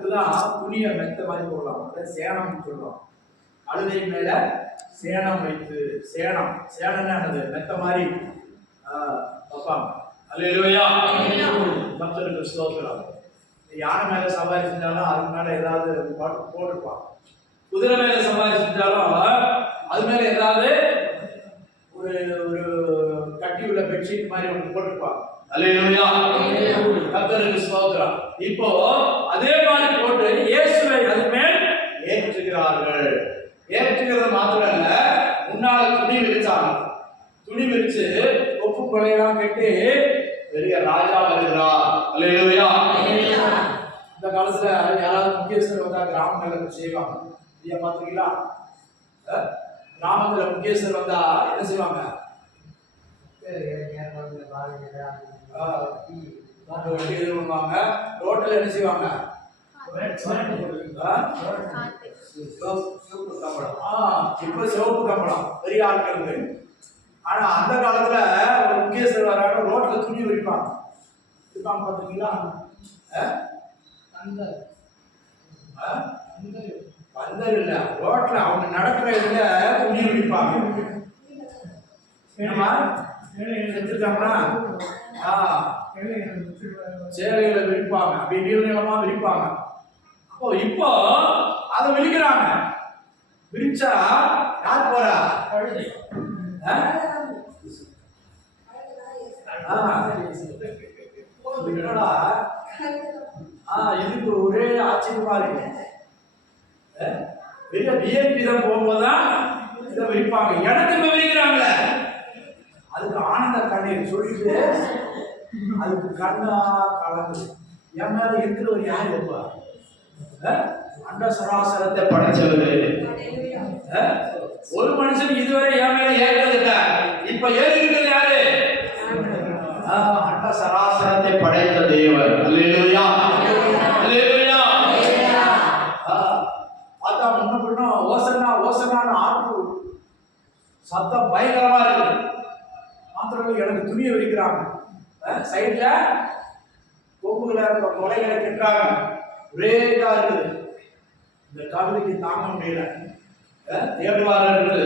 அதுக்குதான் துணியை மெத்த மாதிரி போடலாம், சேனம் சொல்லுவோம். கழுதை மேல சேனம் வைத்து, சேனம் சேனம்னா என்னது, மெத்த மாதிரி வைப்பாங்க. அல்லேலூயா, கர்த்தருக்கு ஸ்தோத்திரம். யானை மேல சவாரி செஞ்சாலும் அதுக்கு மேல ஏதாவது போட்டுருப்பாங்க. குதிரை மேல சவாரி செஞ்சாலும் அது மேல ஏதாவது ஒரு ஒரு கட்டி உள்ள பெட்ஷீட் மாதிரி ஒன்று போட்டுருப்பாங்க. அல்லேலூயா, கர்த்தருக்கு ஸ்தோத்திரம். இப்போ அதே மாதிரி போட்டு இயேசுவை அது மேல் ஏற்றுகிறார்கள். ஏற்றுகிறது மாத்திரம் இல்ல, முன்னால துணி விரிச்சாங்க. துணி விரிச்சு ஒப்பு கொலையெல்லாம் கட்டி பெரிய ராஜா வருகிறார். அல்லேலூயா. இந்த காலத்துல யாராவது முக்கியஸ்தர் வந்தா கிராமங்களுக்கு செய்வாங்க. இதை பார்த்துருக்கீங்களா? கிராமத்துல முக்கியஸ்தர் வந்தா என்ன செய்வாங்க? ரோட்ல என்ன செய்வாங்க? இப்ப சிவப்பு கம்பளம் பெரிய ஆட்களுக்கு. ஆனா அந்த காலத்துல ஒரு முக்கியஸ்தர் வராங்க, ரோட்ல துணி விரிப்பாங்க. பாத்துருக்கீங்களா? பந்தல் இல்ல, ரோட்ல அவங்க நடக்கிற இதுல துணி விரிப்பாங்க. செஞ்சிருக்காங்களா? சேலைகளை விரிப்பாங்க, அப்படி நீளமா விரிப்பாங்க. அப்போ இப்போ அதை விரிக்கிறாங்க. விரிச்சா யார் போறா? இதுக்கு ஒரே ஆச்சரியமா இருக்கு. பெரிய விஐபி தான் போகும்போதுதான் இதை விரிப்பாங்க. எனக்கு இப்ப விரிக்கிறாங்களே, அதுக்கு ஆனந்த கண்ணீர் சொல்லிட்டு அதுக்கு கண்ணா கலந்து என் மேல இருக்கிறவர் யாரு வைப்பா? அண்ட சராசரத்தை படைச்சவரு. ஒரு மனுஷன் இதுவரை என் மேல ஏறது இல்ல, இப்ப ஏறி இருக்கிறது யாரு? அண்ட சராசரத்தை படைத்த தேவர். அல்லேலூயா, அல்லேலூயா. பார்த்தா முன்ன பின்ன ஓசன்னா ஓசன்னான்னு ஆட்டு சத்தம் பயங்கரமா இருக்கு. மாத்திரம் எனக்கு துணியை விரிக்கிறாங்க, சைட்ல கொம்புகளை கொலைகளை கட்டுறாங்க, ஒரே இதா இருக்குது. இந்த கவிதைக்கு தாங்க முடியல, தேடுவார்கள்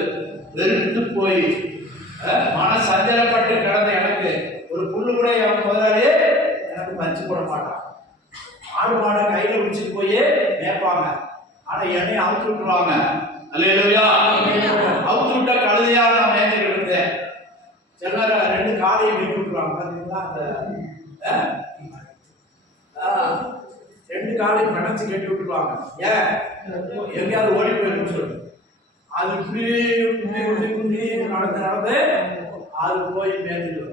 வெறுத்து போய் மன சஞ்சலப்பட்டு கிடந்த எனக்கு ஒரு புல்லு கூட என் முதலாளி எனக்கு மறிச்சு போட மாட்டான். ஆடு மாடை கையில பிடிச்சிட்டு போய் மேய்ப்பாங்க, ஆனா என்னைய அவுத்து விட்டுருவாங்க. அல்லேலூயா. அவுத்து விட்ட கழுதையா நான் மேய்ச்சிட்டு இருந்தேன். சில நேரம் 2 காலையும் வெட்டி விட்டுருவாங்க. பாத்தீங்களா? அந்த 2 காலையும் கணச்சு கட்டி விட்டுருவாங்க. ஏன்? எங்கேயாவது ஓடி போயிருக்குன்னு சொல்லு. அது குந்தி நடந்து அது போய் மேய்ச்சிட்டு.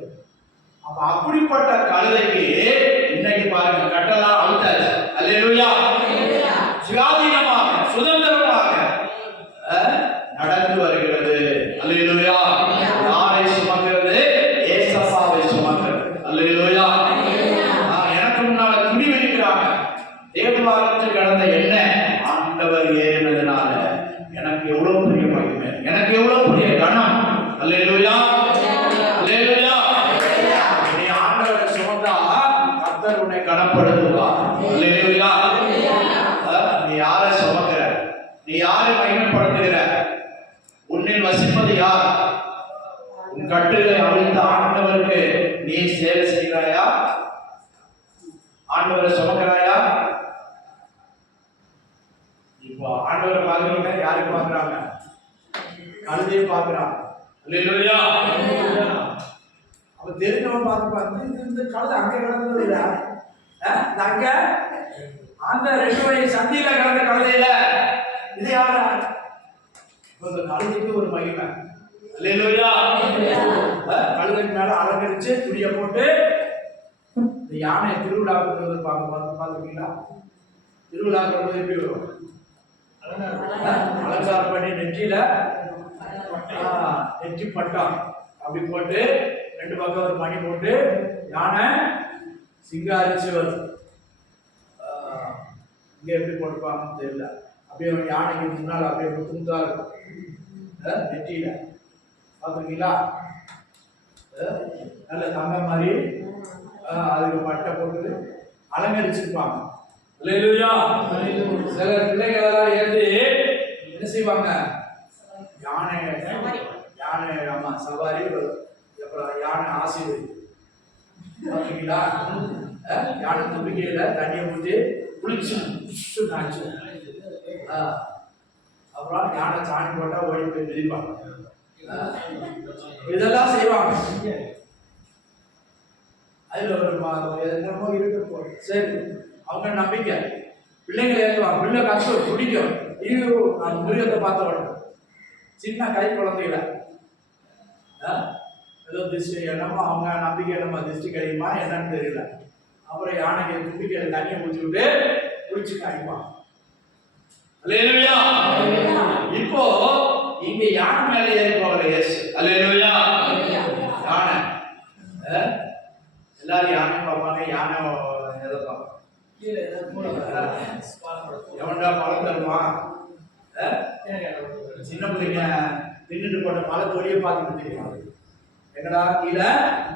அப்ப அப்படிப்பட்ட கழுதைக்கு இன்னைக்கு பாருங்க கட்டலாம் அவுத்தாச்சு. அல்லேலூயா. சுயாதீனமாக சுதந்திரமாக நடந்து வருகிறது. அல்லேலூயா. யாரை சுமக்கிறது? ஏசப்பாவை சுமக்கிறது. அல்லேலூயா. எனக்கு முன்னால துணி விரிக்கிறாங்க. தேவாரத்து கடந்த என்ன ஆண்டவர் ஏறினதுனால எனக்கு எவ்வளவு பெரிய மகிமை, எனக்கு எவ்வளவு பெரிய கணம். அல்லேலூயா, அல்லேலூயா. நீ ஆண்டவரை சுமந்தா கர்த்தர் உன்னை கனப்படுத்துவார். அல்லேலூயா. நீ யாரை சுமக்கிற? நீ யாரை மகிமைப்படுத்துகிற? உன்னில் வசிப்பது யார்? உன் கட்டுகளை அவிழ்த்த ஆண்டவருக்கு நீ சேவை செய்கிறாயா? ஆண்டவரை சுமக்கிறாயா? இப்போ ஆண்டவரை பார்க்கிறீங்க, யாருக்கு பார்க்கிறாங்க? கழுதையை பார்க்கிறாங்க. அல்லேலூயா. அப்ப தெரிஞ்சவன் பார்த்து இந்த கழுதை அங்க கிடந்தது இல்ல, அங்க அந்த 2 வழி சந்தியில கிடந்த கழுதையில இது யாரா? இந்த கழுதைக்கு ஒரு மகிமை. அல்லேலூயா. கழுதைக்கு மேல அலங்கரிச்சு துணியை போட்டு இந்த யானை திருவிழாவுக்கு பார்த்துருக்கீங்களா? திருவிழாவுக்கு எப்படி வரும்? அலங்காரம் பண்ணி நெற்றியில நெற்றி பட்டம் அப்படி போட்டு 2 பக்கம் ஒரு மணி போட்டு யானை சிங்காரிச்சு வரும். இங்க எப்படி போட்டுப்பாங்கன்னு தெரியல. அப்படியே யானைக்கு முன்னால் அப்படியே முத்துமுத்தா இருக்கும் நெற்றியில. பார்த்துருக்கீங்களா? நல்ல தங்க மாதிரி அதுக்கு பட்டை போட்டு அலங்கரிச்சிருப்பாங்க. அல்லேலூயா. சில பிள்ளைகள் எல்லாம் ஏற்றி என்ன செய்வாங்க? யானை ஆமா சவாரி, அப்புறம் யானை ஆசீர்வதி பார்த்தீங்களா? யானை தும்பிக்கையில தண்ணியை ஊற்றி குளிச்சு நாச்சு, அப்புறம் யானை சாணி போட்டா ஓடி போய் மிதிப்பாங்க. இதெல்லாம் செய்வாங்க. அதுல ஒரு என்னமோ இருக்கு. சரி, அவங்க நம்பிக்கை. பிள்ளைங்களை ஏற்றுவாங்க. பிள்ளை கஷ்டம் பிடிக்கும். ஐயோ நான் மிருகத்தை பார்த்த உடனே சின்ன கை குழந்தைகள ஏதோ திருஷ்டி என்னமோ அவங்க நம்பிக்கை நம்ம திருஷ்டி கிடைக்குமா என்னன்னு தெரியல. அப்புறம் யானைக்கு தும்பிக்கையில தண்ணியை ஊற்றி விட்டு குளிச்சு காய்ப்பான். அல்லேலூயா. இப்போ இங்க யானை மேல ஏறி போகிற இயேசு. அல்லேலூயா. யானை எல்லாரும் யானை பார்ப்பாங்க. யானை எதை பார்ப்பாங்க? எவன்டா பழம் தருவான்? சின்ன பிள்ளைங்க தின்னுட்டு போட்ட பழத்தோடியே பார்த்துட்டு தெரியும். என்னடா கீழே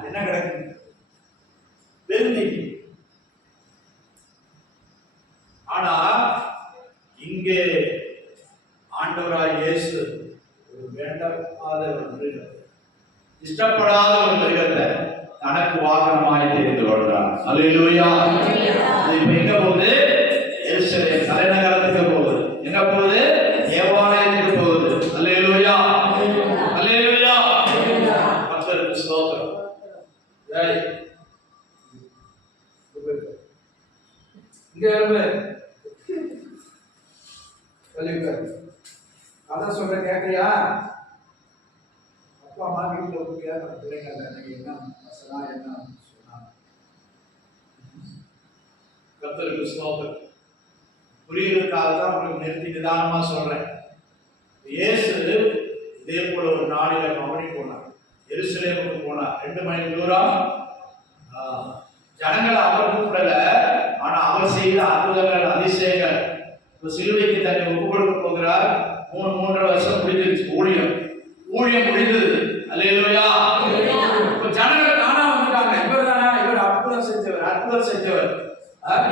என்ன கிடக்கு? பெருநீக்கி. ஆனா இங்கே ஆண்டவராய் இயேசு ஒரு வேண்டாத ஒரு மிருகத்தை, இஷ்டப்படாத ஒரு மிருகத்தை தனக்கு வாகனமாய் தெரிந்து கொள்றார். அல்லேலூயா. இப்ப எங்க போகுது? எருசலேம் தலைநகரத்துக்கு போகுது. எங்க போகுது? தேவாலயத்துக்கு போகுது. அல்லேலூயா. அல்லேலூயா. கர்த்தருக்கு ஸ்தோத்திரம். ஜெய். இங்க இருந்து அதான் சொல்ற கேட்கறியா? அப்பா அம்மா வீட்டில் வந்து கேட்கற பிள்ளைங்க என்ன வசனா என்ன சொன்னாங்க. கர்த்தருக்கு ஸ்தோத்திரம். புரியுறதுக்காக தான் உங்களுக்கு நிறுத்தி நிதானமா சொல்றேன். இயேசு இதே போல ஒரு நாளில கவனி போனார். எருசலேமுக்கு போனார். 2 மைல் தூரம். ஜனங்களை அவர் கூப்பிடல. ஆனா அவர் செய்த அற்புதங்கள், அதிசயங்கள். சிலுவைக்கு தன்னை ஒப்பு கொடுக்க போகிறார். 3.5 வருஷம் முடிஞ்சிருச்சு. ஊழியம் முடிந்தது. அல்லேலூயா. இப்ப ஜனங்கள் நானா வந்துட்டாங்க. இவர் தானா? இவர் அற்புதம் செஞ்சவர்.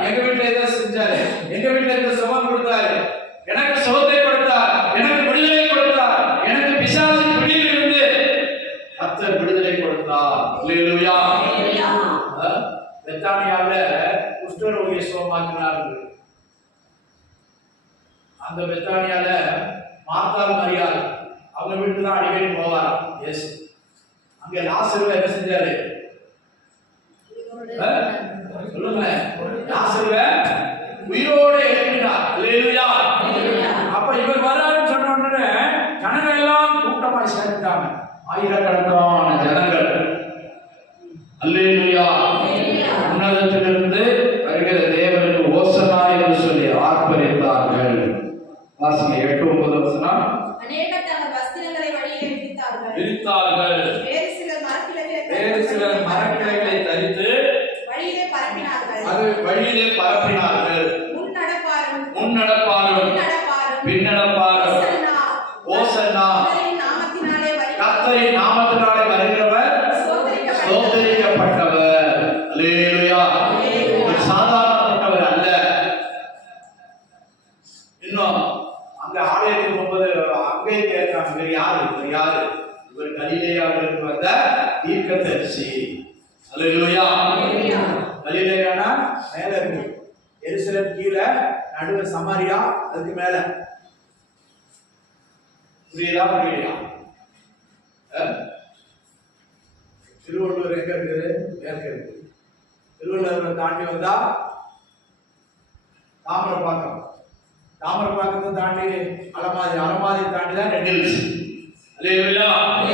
எங்க வீட்டுல இதை செஞ்சாரு, எங்க வீட்டுல இந்த சுகம் கொடுத்தாரு, எனக்கு சுகத்தை கொடுத்தார், எனக்கு விடுதலை கொடுத்தார், எனக்கு பிசாசின் பிடியில் இருந்து கர்த்தர் விடுதலை கொடுத்தார். அல்லேலூயா. பெத்தானியால குஷ்டரோகியை சுகமாக்கினார்கள். அந்த பெத்தானியால மார்த்தாள் மரியாள் அவங்க வீட்டுக்கு தான் அடிக்கடி போவாராம் இயேசு. அங்க லாசருவை என்ன செஞ்சாரு? சொல்லுங்க. லாசருவை உயிரோடு எழுப்பினார். அல்லேலூயா. அப்ப இவர் வராருன்னு சொன்ன உடனே ஜனங்கள் எல்லாம் கூட்டமாய் சேர்ந்துட்டாங்க. ஆயிரக்கணக்கான ஜனங்கள். அல்லேலூயா. உன்னதத்திலிருந்து வருகிற தேவனுக்கு ஓசனா என்று சொல்லி ஆர்ப்பரித்தார்கள். வாசிங்க 8-9 வசனம். அநேகர் தங்கள் வஸ்திரங்களை வழியிலே விரித்தார்கள். வேறு சிலர் மரக்கிளைகளை தரித்து வழியிலே பரப்பினார்கள். முன்னடப்பாரும் பின்னடப்பாரும் ஓசன்னா கர்த்தரின் நாமத்தினாலே வருகிறவர் ஸ்தோத்திரிக்கப்பட்டவர். அல்லேலூயா. சாதாரணப்பட்டவர் அல்ல. இன்னும் அங்க ஆலயத்துக்கு போகும்போது அங்கே கேட்கிறாங்க, யாரு? இவர் கலிலேயாவிலிருந்து வந்த தீர்க்கதரிசி. அல்லேலூயா. கலிலேயானா மேல இருக்கு. எருசலேம் கீழே, நடுவே சமாரியா, அதுக்கு மேல. புரியலையா? திருவள்ளூர் எங்க இருக்குது? மேற்க இருக்கு. திருவள்ளூரை தாண்டி வந்தா தாமரப்பாக்கத்தை தாண்டி அலமாதி தாண்டி தான் ரெட் ஹில்ஸ். அல்லேலூயா.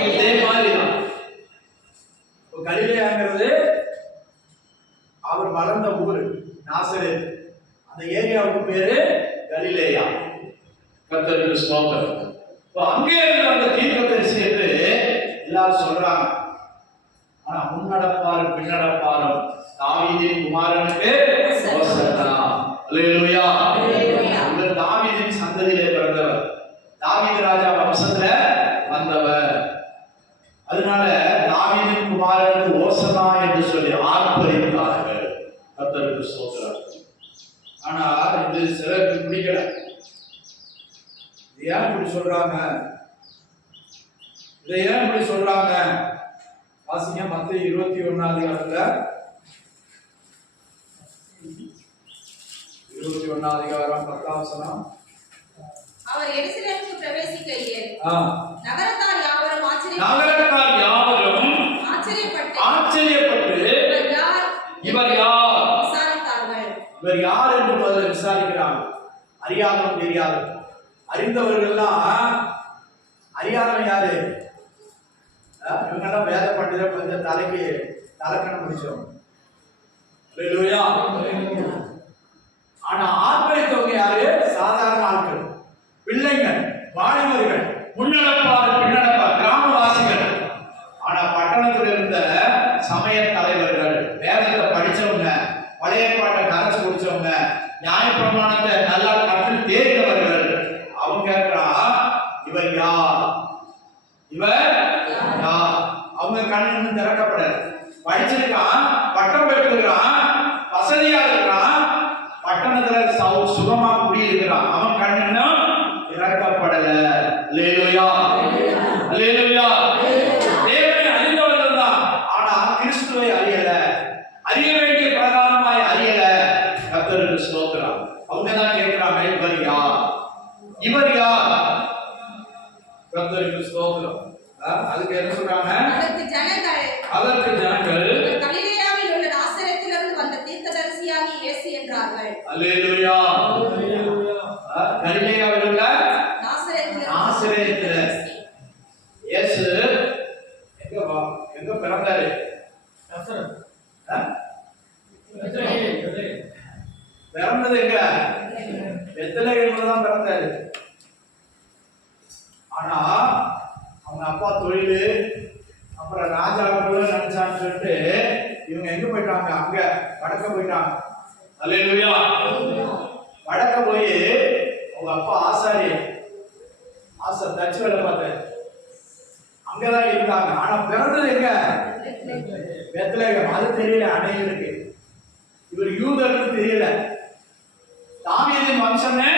இதே மாதிரி தான் கலிலேயாங்கிறது அவர் வளர்ந்த ஊர் நாசரேத். அந்த ஏரியாவுக்கு பேரு கலிலேயா. கர்த்தருக்கு ஸ்தோத்திரம். அங்கே இருந்து அந்த தீர்க்கதரிசி என்று எல்லாரும் சொல்றாங்க. ஆனா முன்னடப்பாரும் பின்னடப்பாரும் தாவீதின் குமாரனுக்கு ஓசன்னா. அல்லேலூயா. இவர் தாவீதின் சந்ததியிலே பிறந்தவர். தாவீது ராஜா வம்சத்துல வந்தவர். அதனால தாவீதின் குமாரனுக்கு ஓசன்னா என்று சொல்லி ஆர்ப்பரித்தார்கள். கர்த்தருக்கு ஸ்தோத்திரம். ஆனா சிலருக்கு பிடிக்கல. ஏன் இப்படி சொல்றாங்க? இதை ஏன் இப்படி சொல்றாங்க? வாசிங்க மத்தேயு 21 அதிகாரம் 10 அவர் எருசலேமுக்கு பிரவேசிக்கையில் நகரத்தார் யாவரும் ஆச்சரியப்பட்டு இவர் யார் விசாரித்தார்கள். இவர் யார் என்று முதல்ல விசாரிக்கிறார்கள். அறியாதவன் தெரியாது. அறிந்தவர்கள்லாம் அறியாதவன் யாரு? இவங்கெல்லாம் வேத பண்டிதர் கொஞ்சம் தலைக்கு தலக்கணம் முடிச்சோம். ஆனா ஆர்ப்பரித்தவங்க யாரு? சாதாரண ஆட்கள், பிள்ளைங்கள், வாலிபர்கள், முன்னடப்பார் பின்னடப்பார், கிராமவாசிகள். ஆனா பட்டணத்தில் இருந்த சமய தலைவர்கள், வேதத்தை படிச்சவங்க, பழைய பாட்டை கரைச்சு குடிச்சவங்க, நியாயப்பிரமாணத்தை நல்லா கற்று தேர்ந்தவர்கள், அவங்க இவர் யார்? இவர் யார்? அவங்க கண்ணு இன்னும் திறக்கப்படாது. படிச்சிருக்கான், பட்டம் பெற்றிருக்கான், வசதியா இருக்கிறான், பட்டணத்துல சுகமா குடியிருக்கிறான். அவன் கண்ணு இன்னும் திறக்கப்படல. அல்லேலூயா, அல்லேலூயா. தேவனை அறிந்தவர்கள் தான், ஆனா கிறிஸ்துவை அறியல, அறிய வேண்டிய பிரகாரமாய் அறியல. கர்த்தருக்கு ஸ்தோத்திரம். அவங்க தான் கேட்கிறாங்க, இவர் யார்? இவர் யார்? கர்த்தருக்கு ஸ்தோத்திரம். அதுக்கு என்ன சொல்றாங்க? அதற்கு ஜனங்கள் கலிலேயாவில் உள்ள நாசரேத்திலிருந்து வந்த தீர்க்கதரிசியாகிய இயேசு என்றார்கள். அல்லேலூயா. கலிலேயாவில் உள்ள நாசரேத்தில இயேசு எங்க பிறந்தாரு? பிறந்தது எங்க? பெத்லகேம்ல தான் பிறந்தாரு. ஆனா அவங்க அப்பா தொழில், அப்புறம் ராஜாக்கள் நினைச்சான்னு சொல்லிட்டு இவங்க எங்க போயிட்டாங்க? அங்க வடக்க போயிட்டாங்க. அல்லேலூயா. வடக்க போய் அவங்க அப்பா ஆசை தச்சு வேலை பார்த்தாரு, அங்கதான் இருக்காங்க. ஆனா பிறந்தது எங்க? பெத்லகேம். அது தெரியல அநேகருக்கு. இவர் யூதருக்கு தெரியல. தாவீதின் வம்சமே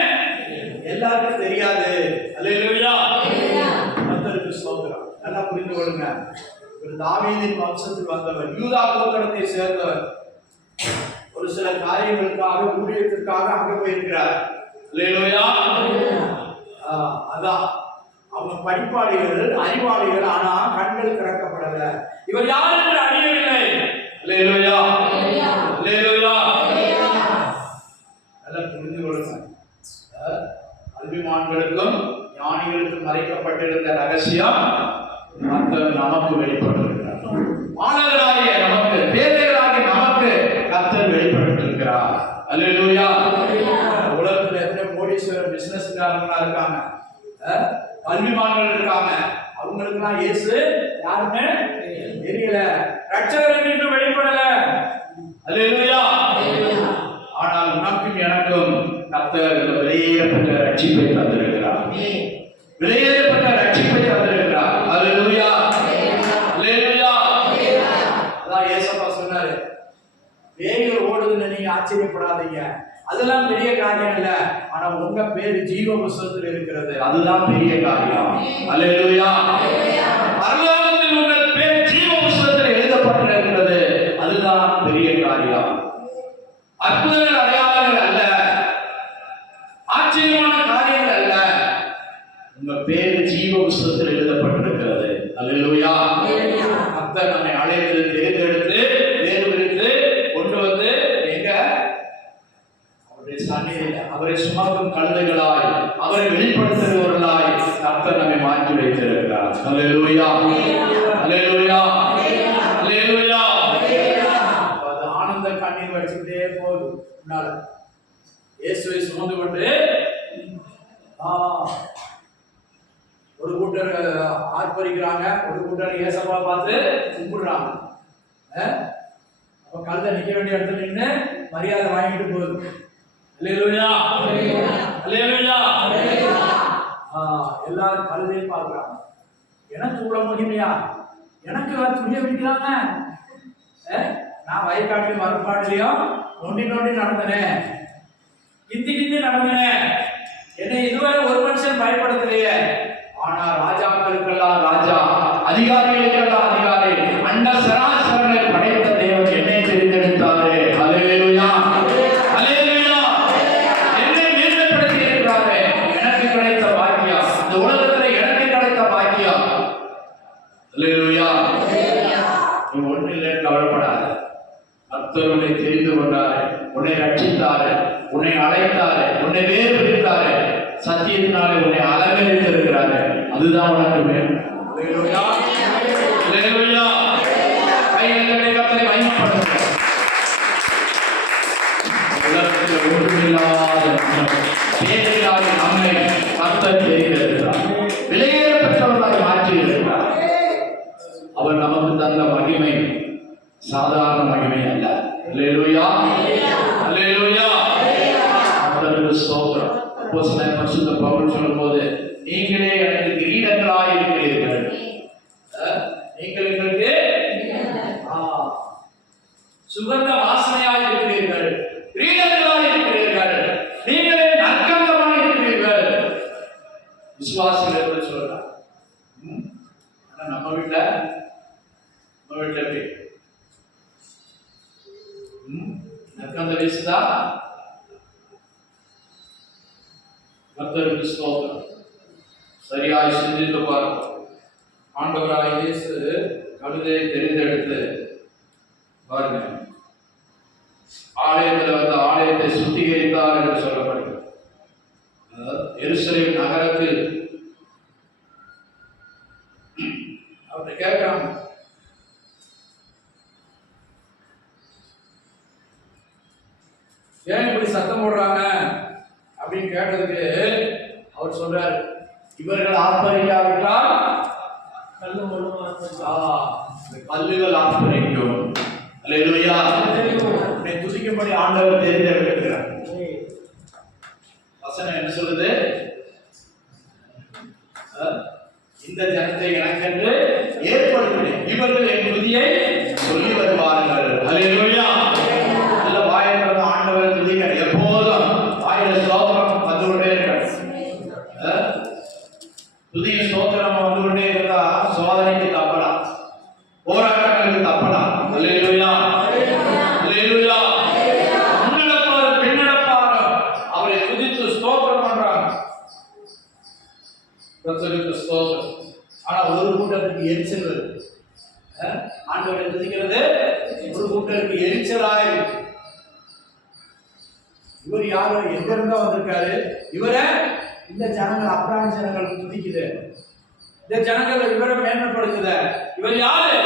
எல்லாருக்கும் தெரியாது. அல்லேலூயா. கர்த்தருக்கு ஸ்தோத்திரம். நல்லா புரிந்து கொள்ளுங்க. இவர் தாவீதின் வம்சத்துக்கு வந்தவர், யூதா கோத்திரத்தை சேர்ந்தவர். ஒரு சில காரியங்களுக்காக, ஊழியத்திற்காக அங்க போயிருக்கிறார். அல்லேலூயா. அதான் அவங்க படிப்பாளிகள், அறிவாளிகள், ஆனா கண்கள் திறக்கப்படல. இவர் யார் என்று அறியவில்லை. அல்லேலூயா, அல்லேலூயா. நல்லா புரிந்து கொள்ளுங்க. கல்விமான்களுக்கும் ஞானிகளுக்கும் மறைக்கப்பட்டிருந்த ரகசியம் கர்த்தர் நமக்கு வெளிப்பட்டிருக்கிறார். மாணவராகிய நமக்கு, பேதைகளாகிய நமக்கு கர்த்தர் வெளிப்பட்டிருக்கிறார். அல்லேலூயா. உலகத்துல எத்தனை கோடீஸ்வரர் பிசினஸ்காரங்களா இருக்காங்க, கல்விமான்கள் இருக்காங்க. அவங்களுக்குலாம் இயேசு யாருன்னு தெரியல, ரட்சகர் என்று வெளிப்படல. அல்லேலூயா. ஆனால் உனக்கும் எனக்கும் கர்த்தர் விலையேறப்பட்ட ரட்சிப்பை தந்திருக்கிறார். விலையேறப்பட்ட ரட்சிப்பை தந்திருக்கிறார். அல்லேலூயா, அல்லேலூயா. அதான் இயேசப்பா சொன்னாரு, வேர்கள் ஓடுதுன்னு நீங்க ஆச்சரியப்படாதீங்க, அதெல்லாம் பெரிய காரியம் இல்ல. ஆனா உங்க பேரு ஜீவ புஸ்தகத்தில் இருக்கிறது, அதுதான் பெரிய காரியம். அல்லேலூயா. பரலோகத்தில் உங்கள் பேர் ஜீவ புஸ்தகத்தில் எழுதப்பட்டிருக்கிறது, அதுதான் பெரிய காரியம். அற்புதங்கள், அடையாளங்கள் அல்ல, ஆச்சரியமான காரியங்கள் அல்ல. உங்க பேரு ஜீவ புஸ்தகத்தில் எழுதப்பட்டிருக்கிறது. அல்லேலூயா. கர்த்தர் நம்மை அழைத்து, தேர்ந்தெடுத்து, வேறு பிரித்து கொண்டு வந்து எங்க அவருடைய சந்நிதியில் அவரை சுமக்கும் கழுதைகளாய், அவரை வெளிப்படுத்துகிறவர்களாய் கர்த்தர் நம்மை மாற்றி வைத்திருக்கிறார். அல்லேலூயா, அல்லேலூயா, அல்லேலூயா. அது ஆனந்த கண்ணீர் வச்சுக்கிட்டே போகுது. இயேசுவை சுமந்து கொண்டு ஒரு கூட்டர் ஆர்ப்பரிக்கிறாங்க, ஒரு கூட்டர் இயேசப்பா பார்த்து கும்பிடுறாங்க. அப்ப கழுதை நிக்க வேண்டிய இடத்துல நின்று மரியாதை வாங்கிட்டு போகுது. அல்லேலூயா, அல்லேலூயா. எல்லாரும் கழுதையும் பார்க்கிறாங்க. எனக்கு இவ்வளவு மகிமையா? எனக்கு துணிய வைக்கிறாங்க. நான் வயக்காட்டிலும் மறுபாட்டிலையும் நோண்டி நோண்டி நடந்தனேன், கித்தி திடீர்னு நம்பினேன், என்னை இதுவரை ஒரு மனுஷன் பயன்படுத்தலையே. ஆனா ராஜாக்களுக்கெல்லாம் ராஜா, அதிகாரிகளுக்கெல்லாம் அதிகாரி, அண்ட சராசரங்களை படைத்த தேவன் என்னை தெரிந்தெடுத்தாரு. ஹல்லேலூயா, ஹல்லேலூயா. என்னை மேன்மைப்படுத்தி இருக்கிறாரு. எனக்கு கிடைத்த பாக்கியம், இந்த உலகத்துல எனக்கு கிடைத்த பாக்கியம். ஹல்லேலூயா. நீ ஒண்ணு இல்லை, கவலைப்படாத. கர்த்தர் உன்னை தெரிந்து கொண்டாரு, உன்னை ரட்சித்தாரு, உன்னை அழைத்தாரு, உன்னை வேறு பிடித்தாரு, சத்தியத்தினாலே உன்னை அலங்கரித்திருக்கிறாரு. அதுதான் உனக்கு வேணும். ஹல்லேலூயா, ஹல்லேலூயா. கைகளை கர்த்தரை மகிமைப்படுத்துங்க. உலகத்தில் ஒன்றுமில்லாத பேரில்லாத நம்மை கர்த்தர் தெரிந்திருக்கிறார். விலையேறப்பட்டவர்களாய் மாற்றி இருக்கிறார். அவர் நமக்கு தந்த மகிமை சாதாரண மகிமை அல்ல. ஹல்லேலூயா, ஹல்லேலூயா. கர்த்தருக்கு ஸ்தோத்திரம். அப்போஸ்தலன் பரிசுத்த பவுல் சொல்லும்போது, நீங்களே எனக்கு கிரீடங்களாய் இருக்கிறீர்கள். நீங்கள் எங்களுக்கு சுகந்த வாசனையாய் இருக்கிறீர்கள், கிரீடங்களாய் இருக்கிறீர்கள், நீங்களே நற்கந்தமாய் இருக்கிறீர்கள். விசுவாசிகள் என்று சொல்றார். நம்ம வீட்டுல எப்படி நற்கந்த வீசுதா? கர்த்தருக்கு ஸ்தோத்திரம். சரியாய் சிந்தித்து பார்ப்போம். ஆண்டவராய் இயேசு கழுதையை தெரிந்தெடுத்து பாருங்க, ஆலயத்தில் வந்து ஆலயத்தை சுத்திகரித்தார் என்று சொல்லப்படுகிறது. எருசலேம் நகரத்தில் அவர்கிட்ட கேட்கிறாங்க, ஏன் இப்படி சத்தம் போடுறாங்க அப்படின்னு கேட்டதுக்கு அவர் சொல்றாரு, இவர்கள் ஆர்ப்பரிக்காவிட்டால் கல்லுகள் ஆர்ப்பரிக்கும். அல்லேலூயா. உன்னை துதிக்கும்படி ஆண்டவர் தெரிந்தெடுக்கிறார். வசனம் என்ன சொல்லுது? இந்த ஜனத்தை எனக்கென்று ஏற்படுத்தினேன், இவர்கள் என் துதியை சொல்லி வருவார்கள். அல்லேலூயா. நல்ல வாயிலிருந்து ஆண்டவர் துதிக்க எப்போதும் வாயில ஸ்தோத்திரம் வந்து கொண்டே இருக்கிறது. துதிய ஸ்தோத்திரம் வந்து கொண்டே இருந்தா சோதனைக்கு தப்பலாம், போராட்டங்களுக்கு தப்பலாம். அல்லேலூயா, அல்லேலூயா. முன்னடப்பார் பின்னடப்பார் அவரை துதித்து ஸ்தோத்திரம் பண்றாங்க. கர்த்தருக்கு ஸ்தோத்திரம். ஆனா ஒரு கூட்டத்துக்கு எரிச்சல் வருது. ஆண்டவரை துதிக்கிறது ஒரு கூட்டத்துக்கு எரிச்சலாய். இவர் யாரு, எங்க இருந்தா வந்திருக்காரு? இவரை இந்த ஜனங்கள் அப்ராண ஜனங்கள் துதிக்குது, இந்த ஜனங்கள் இவரை மேன்மைப்படுத்துத. இவர் யாரு?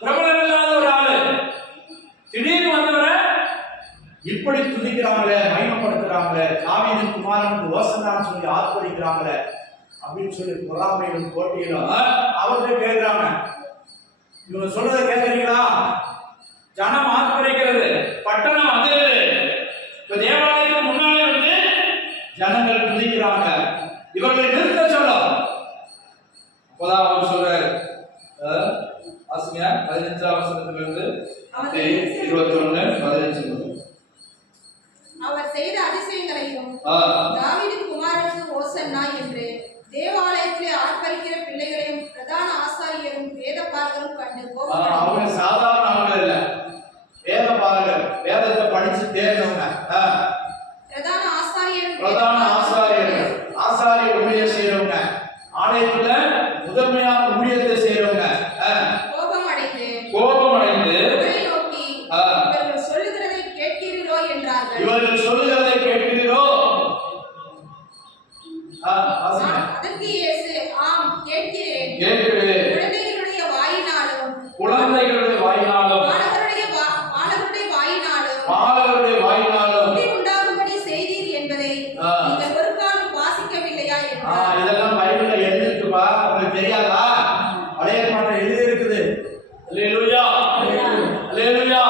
பிரபலம் இல்லாத ஒரு ஆளு. திடீர்னு வந்தவரை இப்படி துதிக்கிறாங்களே, மகிமைப்படுத்துறாங்களே, தாவீதின் குமாரனுக்கு ஓசன்னான்னு சொல்லி ஆர்ப்பரிக்கிறாங்களே அப்படின்னு சொல்லி பொறாமையிலும் போட்டியிலும் அவர்கிட்ட கேட்கிறாங்க, இவங்க சொல்றதை கேட்கறீங்களா? ஜனம் ஆர்ப்பரிக்கிறது, பட்டணம் அதிருது, இப்ப தேவாலயத்துக்கு முன்னாலே வந்து ஜனங்கள் துதிக்கிறாங்க, இவர்களை நிறுத்த சொல்லும். அப்போதான் அவர் சொல்றாரு, வாசிங்க 15ஆம் வசனத்திலிருந்து 21:15. அவர் செய்த அதிசயங்களையும் தாவீதின் குமாரனுக்கு ஓசன்னா என்று தேவாலயத்திலே ஆர்ப்பரிக்கிற பிள்ளைகளையும் பிரதான ஆசாரியரும் வேதபாரகரும் கண்டு அவங்க சாதாரண ஆளுங்க இல்ல, வேதபாரகர், வேதத்தை படிச்சு தேர்ந்தவங்க. பிரதான ஆசாரியர்கள், ஆசாரிய ஊழியம் செய்யறவங்க, ஆலயத்துல முதன்மையான ஊழியத்தை செய்யறவங்க கோபம் அடைந்து இவர்கள் சொல்லுகிறதை கேட்கிறீரோ என்றார்கள். இவர்கள் சொல்லுகிறதை கேட்கிறீரோ? அதற்கு இயேசு, ஆம் கேட்கிறேன், குழந்தைகளுடைய வாயினாலும் பாலகருடைய வாயினாலும் உண்டாகும்படி செய்தீர் என்பதை நீங்கள் ஒரு காலம் வாசிக்கவில்லையா என்றார். இதெல்லாம் பைபிள்ல எழுதிருக்குப்பா, உங்களுக்கு தெரியாதா? பழைய ஏற்பாட்டில் எழுதி இருக்குது. அல்லேலூயா, அல்லேலூயா.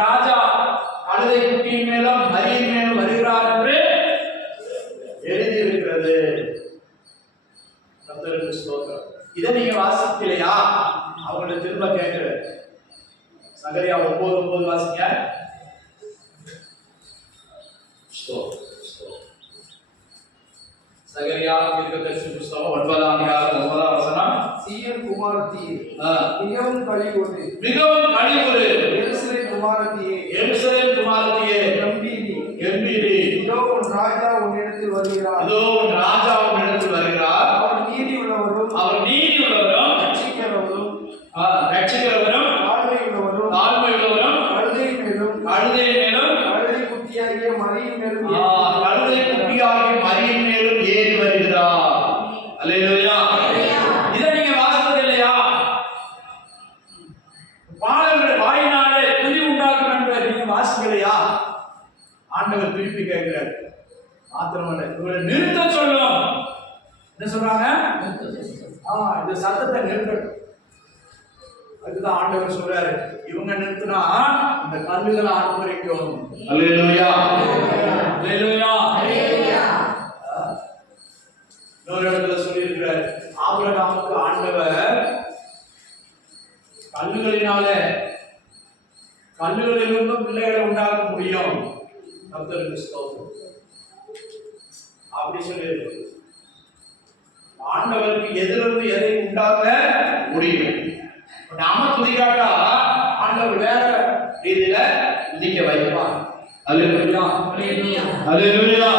ராஜா கழுதை குட்டியின் மேலும் நரியின் மேலும் வருகிறார் என்று எழுதி இருக்கிறது. கர்த்தருக்கு ஸ்தோத்திரம். இதை நீங்க வாசிக்கலையா? அவங்களை திரும்ப கேட்கிறேன். சகரியா 9:9 வாசிங்க. சகரியா தீர்க்கதரிசி புஸ்தகம் 9ஆம் அதிகாரம் 9ஆம் வசனம். சீயோன் குமாரத்தியே மிகவும் களிகூரு, மிகவும் களிகூரு, எருசலேம் குமாரத்தியே எருசலேம் குமாரத்தியே கம்பீரி, கம்பீரி, இதோ உன் ராஜா உன்னிடத்தில் வருகிறார், இதோ உன் ராஜா உன்னிடத்தில் வருகிறார், அவர் நீதி உள்ளவரும் ரட்சிக்கிறவரும் தாழ்மை உள்ளவரும் கழுதை மேலும் கழுதை குட்டியாகிய மரியின் மேலும் ஏறி வருகிறார். அல்லேலூயா. இதை நீங்க வாசித்தது இல்லையா? பாடல்கள் வாயினாலே துதி உண்டாக்கும் என்பதை நீங்க வாசிக்கலையா? ஆண்டவர் திருப்பி கேட்கிறார். மாத்திரமல்ல, இவரை நிறுத்த சொல்லும். என்ன சொல்றாங்க? இந்த சத்தத்தை நிறுத்தணும். அதுதான் ஆண்டவர் சொல்றாரு, இவங்க நிறுத்தினா இந்த கல்லுகளை ஆர்ப்பரிக்கும். அல்லேலூயா. அல்லேலூயா. இன்னொரு இடத்துல சொல்லியிருக்கிறார், ஆபிரகாமுக்கு ஆண்டவர் கல்லுகளிலிருந்தும் பிள்ளைகளை உண்டாக்க முடியும். கர்த்தருக்கு ஸ்தோத்திரம். அப்படி சொல்லியிருக்கு. ஆண்டவருக்கு எதிலிருந்து எதை உண்டாக்க முடியும். நாம துதிக்காட்டா ஆண்டவர் வேற ரீதியில துதிக்க வைப்பார். அல்லேலூயா. அல்லேலூயா.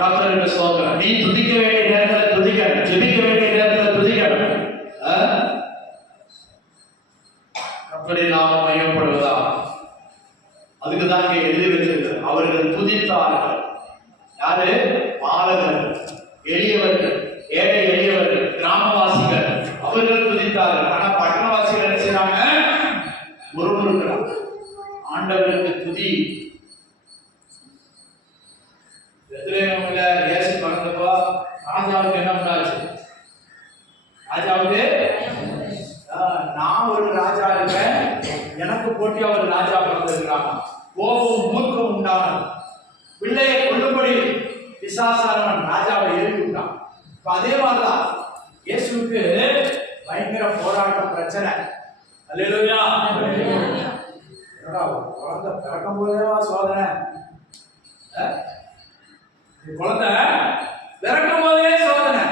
கர்த்தருக்கு ஸ்தோத்திரம். நீ துதிக்க வேண்டிய நேரத்தில் துதிக்கணும், ஜெபிக்க வேண்டிய நேரத்தில் துதிக்கணும். அப்படி நாம மையப்படுவதா? அதுக்கு தான் இங்கே எழுதி வச்சிருக்கு. அவர்கள் துதித்தார்கள். யாரு? பாலகர்கள், எளியவர்கள், ஏழை எளியவர்கள், கிராமவாசிகள், அவர்கள் துதித்தார்கள். ஆனா பட்டணவாசிகள் என்ன செய்றாங்க? முறுமுறுக்கிறாங்க. ஆண்டவருக்கு துதி. பெத்லகேமில இயேசு பிறந்தப்போ ராஜாவுக்கு என்ன உண்டாச்சு? ராஜாவுக்கு நான் ஒரு ராஜா இருக்கேன், எனக்கு போட்டியா ஒரு ராஜா பிறந்திருக்கிறாங்க. கோபம் மூர்க்கம் உண்டானது. பிள்ளையை கொல்லும்படி பிசாசானவன் ராஜாவை எழுப்பி விட்டான். அதே மாதிரிதான் இயேசுக்கு பயங்கர போராட்டம், பிரச்சனை. அல்லேலூயா. குழந்தை பிறக்கும் போதேவா சோதனை? குழந்தை பிறக்கும் போதே சோதனை.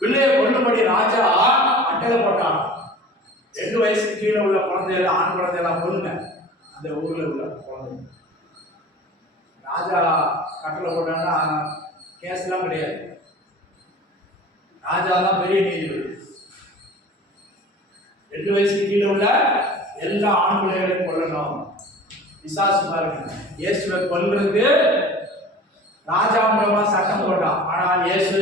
பிள்ளையை கொல்லும்படி ராஜா அட்டையில போட்டான். 2 வயசுக்கு கீழே உள்ள குழந்தைகள், ஆண் குழந்தையெல்லாம் கொல்லுங்க. அந்த ஊர்ல உள்ள குழந்தை ராஜா கட்டளை போட்டான்னா கேஸ் எல்லாம் கிடையாது. ராஜா தான் பெரிய நீதிபதி. 2 வயசுக்கு கீழே உள்ள எல்லா ஆண் பிள்ளைகளையும் கொல்லணும். பிசாசு பாருங்க, இயேசுவை கொல்றதுக்கு ராஜா மூலமா சட்டம் போட்டான். ஆனா இயேசு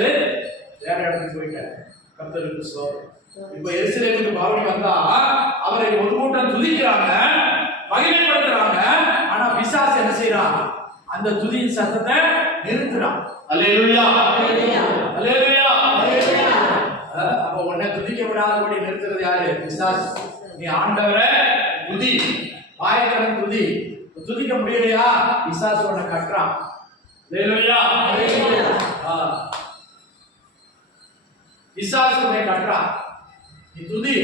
வேற இடத்துக்கு போயிட்டார். கர்த்தருக்கு ஸ்தோத்திரம். இப்ப எருசலேமுக்கு பவனி வந்தா அவரை ஒரு கூட்டம் துதிக்கிறாங்க, மகிமைப்படுத்துறாங்க. ஆனா பிசாசு என்ன செய்யறான்? அந்த துதியின் சத்தத்தை நிறுத்துறான். அல்லேலூயா. அல்லேலூயா. அப்ப உன்னை துதிக்க விடாதபடி நிறுத்துறது யாரு? பிசாசு. நீ ஆண்டவரை துதி, வாயக்கடன் துதி. துதிக்க முடியலையா? பிசாசு உன்னை கட்டுறான். அல்லேலூயா. பிசாசு உன்னை கட்டுறான். நீ துதி.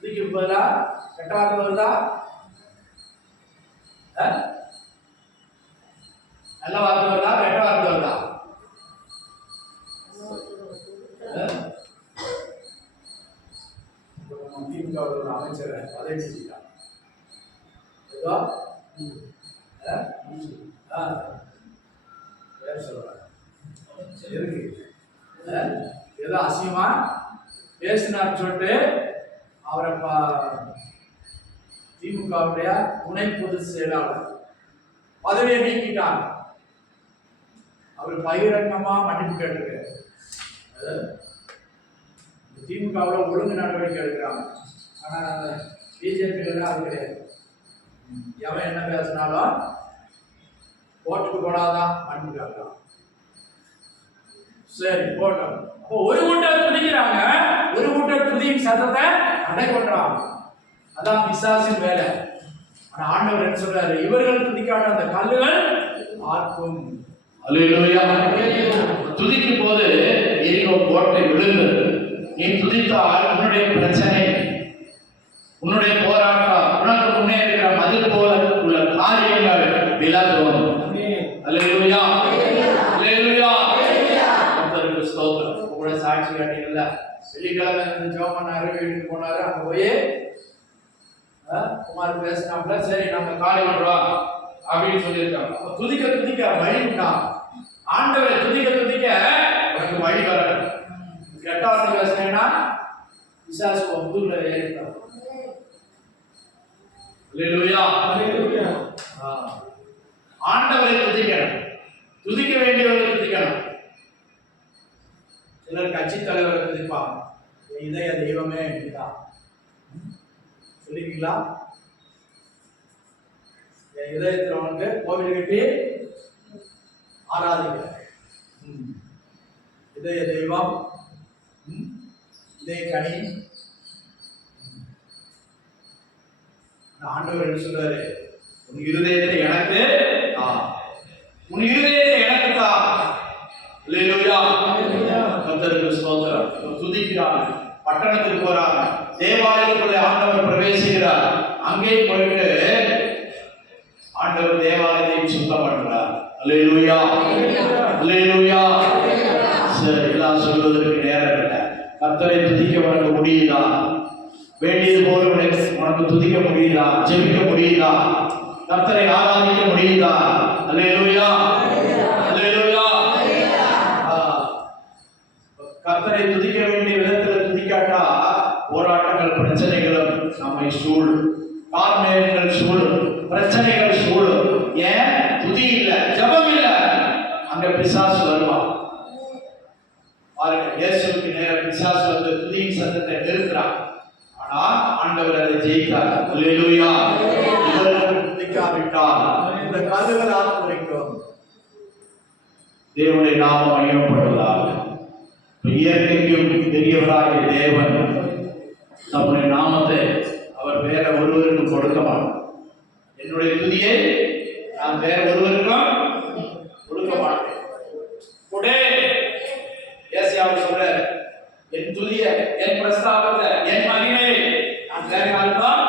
துதிக்கு பதிலா கெட்ட வார்த்தை வருதா? நல்ல வார்த்தை வருதா? கெட்ட வார்த்தை வருதா? திமுக அமைச்சர் பதவி செஞ்சுட்டான். பேர் சொல்றாங்க. இருக்கு ஏதோ அசிங்கமா பேசினார் சொல்லிட்டு அவரை திமுகவுடைய துணை பொதுச் செயலாளர் பதவியை நீக்கிட்டாங்க. அவர் பகிரங்கமா மன்னிப்பு கேட்டிருக்காரு. திமுகவில் ஒழுங்கு நடவடிக்கை எடுக்கிறாங்க. ஆனா பிஜேபியில அது கிடையாது. எவன் என்ன பேசினாலும் ஓட்டுக்கு போடாதான் மன்னிப்பு கேட்கலாம். சரி போட்டோம். அப்போ ஒரு கூட்டம் துதிக்கிறாங்க, ஒரு கூட்டம் துதியின் சத்தத்தை தடை பண்றாங்க. அதான் பிசாசின் வேலை. ஆனா ஆண்டவர் என்ன சொல்றாரு? இவர்கள் துதிக்காட்ட அந்த கல்லுகள் ஆர்க்கும். அல்லேலூயா. துதிக்கும் போது எரிகோ கோட்டை விழுந்தது. நீ துதித்தால் உன்னுடைய பிரச்சனை, உன்னுடைய போராட்டம், உனக்கு முன்னே இருக்கிற மதில் போல உள்ள காரியங்கள் விலகும். அல்லேலூயா. வெள்ளிக்கிழமை ஜெபம் பண்ணாரு, வீட்டுக்கு போனாரு. அங்க போய் குமார் பேசினாப்ல, சரி நம்ம காலை பண்றோம் அப்படின்னு சொல்லியிருக்காங்க. அப்ப துதிக்க துதிக்க வழி உண்டா? ஆண்டவரை துதிக்க துதிக்க உனக்கு வழி வரணும். கெட்டாவது பேசினேன்னா பிசாசு முதுகுல ஏறிட்டான். அல்லேலூயா. ஆண்டவரை துதிக்கணும், துதிக்க வேண்டியவரை துதிக்கணும். சிலர் கட்சி தலைவரை துதிப்பாங்க, இதய தெய்வமே இதுதான் சொல்லிருக்கீங்களா? என் இதயத்தில் உனக்கு கோவில் கட்டி ஆராதிக்க இதய தெய்வம், இதய கனி. ஆண்டவர் என்ன சொல்றாரு? உன் இருதயத்தை எனக்கு தா, உன் இருதயத்தை எனக்கு தா. அல்லேலூயா. கர்த்தருக்கு ஸ்தோத்திரம். துதிக்கிறாங்க, பட்டணத்துக்கு போறாங்க, தேவாலயத்துக்குள்ளே ஆண்டவர் பிரவேசிக்கிறார். அங்கே போயிட்டு ஆண்டவர் தேவாலயத்தை சுத்தம் பண்றார். அல்லேலூயா, அல்லேலூயா. சரி, எல்லாம் சொல்வதற்கு நேரம் இல்லை. கர்த்தரை துதிக்க உனக்கு முடியுதா? வேண்டியது போல உனக்கு துதிக்க முடியுதா? ஜெபிக்க முடியுதா? கர்த்தரை ஆராதிக்க முடியுதா? அல்லேலூயா, அல்லேலூயா. கர்த்தரை துதிக்க வேண்டிய விதத்தில் துதிக்காட்டா போராட்டங்கள், பிரச்சனைகளும் நம்மை சூழும், கார்மேகங்கள் சூழும், பிரச்சனைகள் சூழும். ஏன்? துதி இல்ல, ஜெபம் இல்ல, அங்க பிசாசு வருவான். பாருங்க, இயேசுவுக்கு நேரம் பிசாசு வந்து துதியின் சத்தத்தை நிறுத்துறான். ஆனா ஆண்டவர் அதை ஜெயித்தார். அல்லேலூயா. இவர்கள் துதிக்காவிட்டால் இந்த கல்லுகள் ஆர்ப்பரிக்கும். தேவனுடைய நாமம் மகிமைப்படுவதாக. இயற்கைக்கும் பெரியவராகிய தேவன் நம்முடைய நாமத்தை அவர் வேற ஒருவருக்கும் கொடுக்க மாட்டார். என்னுடைய துதியை நான் வேற ஒருவருக்கும் கொடுக்க மாட்டேன். ஏசாயாவு சொல்றார், என் துதிய, என் பிரஸ்தாபத்தை, என் மகிமையை நான் வேற யாருக்கும்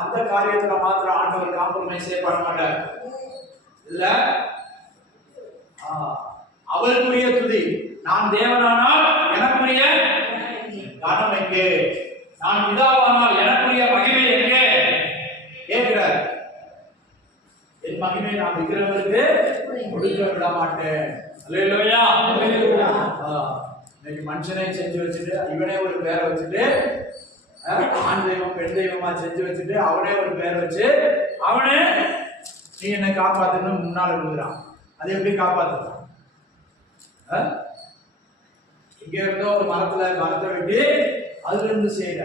அந்த காரியத்துல மாத்திரம் ஆண்டவர் காம்ப்ரமைஸே பண்ண மாட்டார். இல்ல, அவருக்குரிய துதி. நான் தேவனானால் எனக்குரிய கனம் எங்கே? நான் பிதாவானால் எனக்குரிய மகிமை எங்கே? கேட்கிறார். என் மகிமை நான் விக்கிரவருக்கு கொடுக்க விட மாட்டேன். அல்லேலூயா. இன்னைக்கு மனுஷனே செஞ்சு வச்சுட்டு, இவனே ஒரு பேரை வச்சுட்டு, ஆண் தெய்வம் பெண் தெய்வமா செஞ்சு வச்சுட்டு, அவனே ஒரு பேரை வச்சு அவனே நீ என்னை காப்பாத்துன்னு முன்னால விழுகிறான். அதை எப்படி காப்பாத்துறான்? இங்க இருந்தோ ஒரு மரத்தை வெட்டி அதுல இருந்து செய்யற,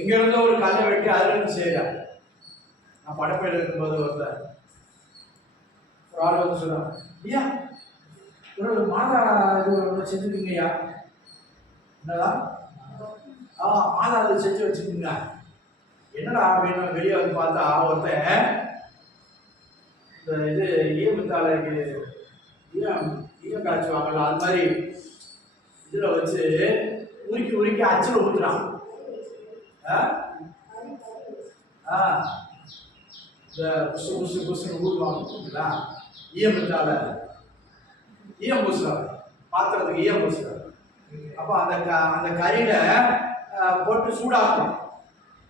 இங்க இருந்தோ ஒரு கல்லை வெட்டி அதுல இருந்து செய்யற. நான் படப்பையில இருக்கும்போது ஒரு ஆள் வந்து சொல்றான், ஐயா ஒரு மாதா இது ஒன்று செஞ்சுருக்கீங்கய்யா. என்னடா? மாதா அது செஞ்சு வச்சுக்கோங்க. என்னடா அப்படின்னு வெளியே வந்து பார்த்தா ஒருத்தன் இந்த இது ஈயத்தாலைக்கு ஈயம் காய்ச்சுவாங்கல்ல, அது மாதிரி இதுல வச்சு உருக்கி உருக்கி அச்சுல ஊத்துறான். இந்த புசு புசு புசுன்னு ஊற்றுவாங்க, ஈயத்தால ஈயம் பூசுறாங்க, பாத்திரத்துக்கு ஈயம் பூசுறாங்க. அப்போ அந்த கறியில போட்டு சூடாக்கும்.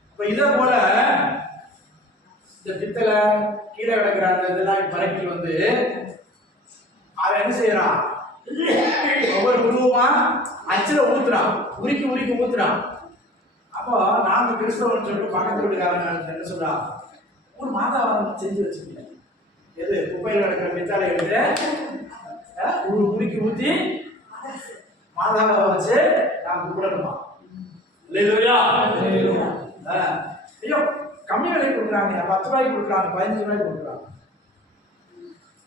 இப்போ இதே போல இந்த பித்தளை கீழே கிடக்கிற அந்த இதெல்லாம் பறக்கி வந்து அவன் என்ன செய்யறான்? ஒவ்வொரு குழுவமா அச்சுல ஊத்துறான், உருக்கி உருக்கி ஊத்துறான். அப்போ நாங்க கிறிஸ்தவன் சொல்லிட்டு பக்கத்து வீட்டுக்காரங்க என்ன சொல்றா, ஒரு மாதா செஞ்சு வச்சுக்கீங்க. எது? குப்பையில் கிடக்கிற பித்தாளை எடுத்து உருக்கி ஊத்தி மாதாவை வச்சு நான் கும்பிடணுமா? இல்லையா? ஐயோ, கம்மி விலைக்கு கொடுக்குறாங்க, 10 ரூபாய்க்கு கொடுக்குறாங்க, 15 ரூபாய்க்கு கொடுக்குறாங்க.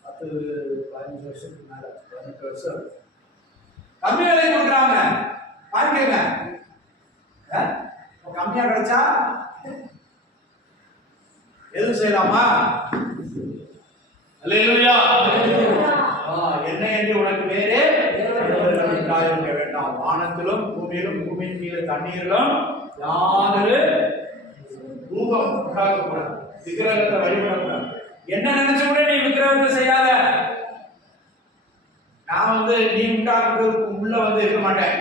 10-15 வருஷத்துக்கு மேல 18 வருஷம் கம்மி விலைக்கு கொடுக்குறாங்க. பாருங்க, கம்மியா கிடைச்சா எதுவும் செய்யலாமா? அல்லேலூயா. என்ன என்று உனக்கு வேறே இருக்க வேண்டாம். வானத்திலும் பூமியிலும் பூமியின் கீழே தண்ணீரிலும் யாரு ரூபம் உண்டாக்கக்கூடாது, விக்கிரகத்தை வழிபடக்கூடாது. என்ன நினைச்ச கூட நீ விக்கிரகத்தை செய்யாத. நான் நீ உண்டாக்குறதுக்கு உள்ள இருக்க மாட்டேன்.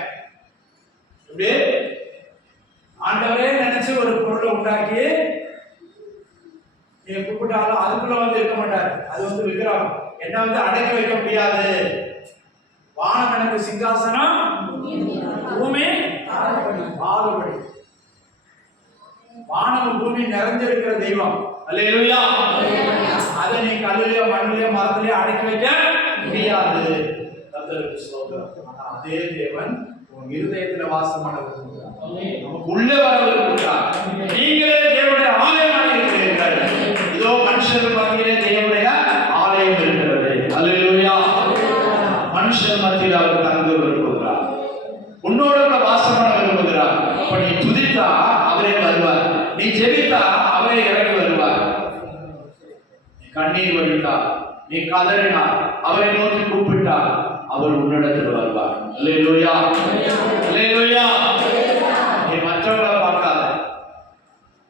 இப்படி ஆண்டவரே நினைச்சு ஒரு பொருளை உண்டாக்கி நீங்க கூப்பிட்டாலும் அதுக்குள்ள வந்து இருக்க மாட்டாரு. அது வந்து விக்கிரகம். என்ன வந்து அடக்கி வைக்க முடியாது. வானம் எனக்கு சிங்காசனம், பூமி பாதுபடி. வானம் பூமி நிறைஞ்சிருக்கிற தெய்வம். அல்லேலூயா. அதை நீ கல்லுலயோ மண்ணிலயோ மரத்திலயோ அடக்கி வைக்க முடியாது. கர்த்தருக்கு ஸ்தோத்திரம். ஆனா அதே தேவன் உன் இருதயத்துல வாசம் பண்ண விரும்புகிறார். நமக்கு உள்ளே வர விரும்புகிறார். நீங்களே தேவனுடைய ஆலயமாக இருக்கிறீர்கள். இதோ மனுஷர் மத்தியிலே தேவனுடைய ஆலயம் இருக்கிறது. அல்லேலூயா. மனுஷர் மத்தியில் அவர் தங்க விரும்புகிறார். உன்னோட வாசம் பண்ண விரும்புகிறார். அப்ப நீ துதித்தா அவரே வருவார். நீ ஜெபித்தா அவரே இறங்கி வருவார். நீ கண்ணீர் வடித்தா, நீ கதறினா, அவரை நோக்கி கூப்பிட்டா அவர் உன்னிடத்தில் வருவார். அல்லேலூயா. அல்லேலூயா. நீ மற்றவர்களை பார்க்காத,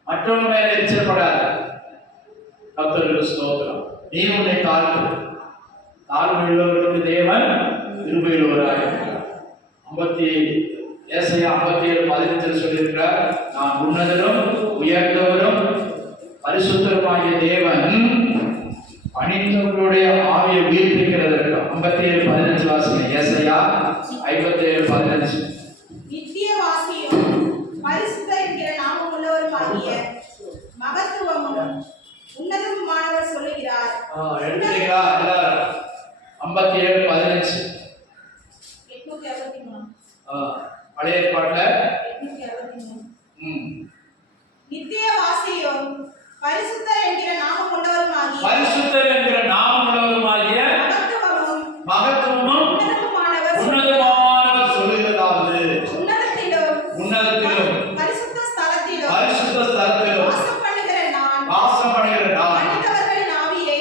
மற்றவங்க மேல எச்சரிப்படாத. கர்த்தருக்கு ஸ்தோத்திரம். நீ உன்னை தாழ்த்து. தாழ்மையுள்ளவர்களுக்கு தேவன் கிருபையுள்ளவராக இருக்கிறார். ஏசாயா 57:15 சொல்லியிருக்கிறார், நான் உன்னதரும் உயர்ந்தவரும் பரிசுத்தருமாகிய தேவன் பணிந்தவர்களுடைய ஆவியை உயிர்ப்பிக்கிறதற்கு. 57:15 வாசிங்க. ஏசாயா 57:15. நித்தியவாசியும் பரிசுத்தர் என்கிற நாமம் உள்ளவருமாகிய மகத்துவமும் உன்னதமானவர் சொல்லுகிறார். எடுத்துட்டீங்களா எல்லாரும்? 57:15. 863. பழைய ஏற்பாட்டுல 863. நித்தியவாசியும் பரிசுத்தர் என்கிற நாமம் உள்ளவருமாகிய பரிசுத்தர் என்கிற நாமம் உள்ளவருமாகிய மகத்துவமும் உன்னதமானவர் சொல்லுகிறதாவது, உன்னதத்திலும் பரிசுத்த ஸ்தலத்திலும் வாசம் பண்ணுகிற நான்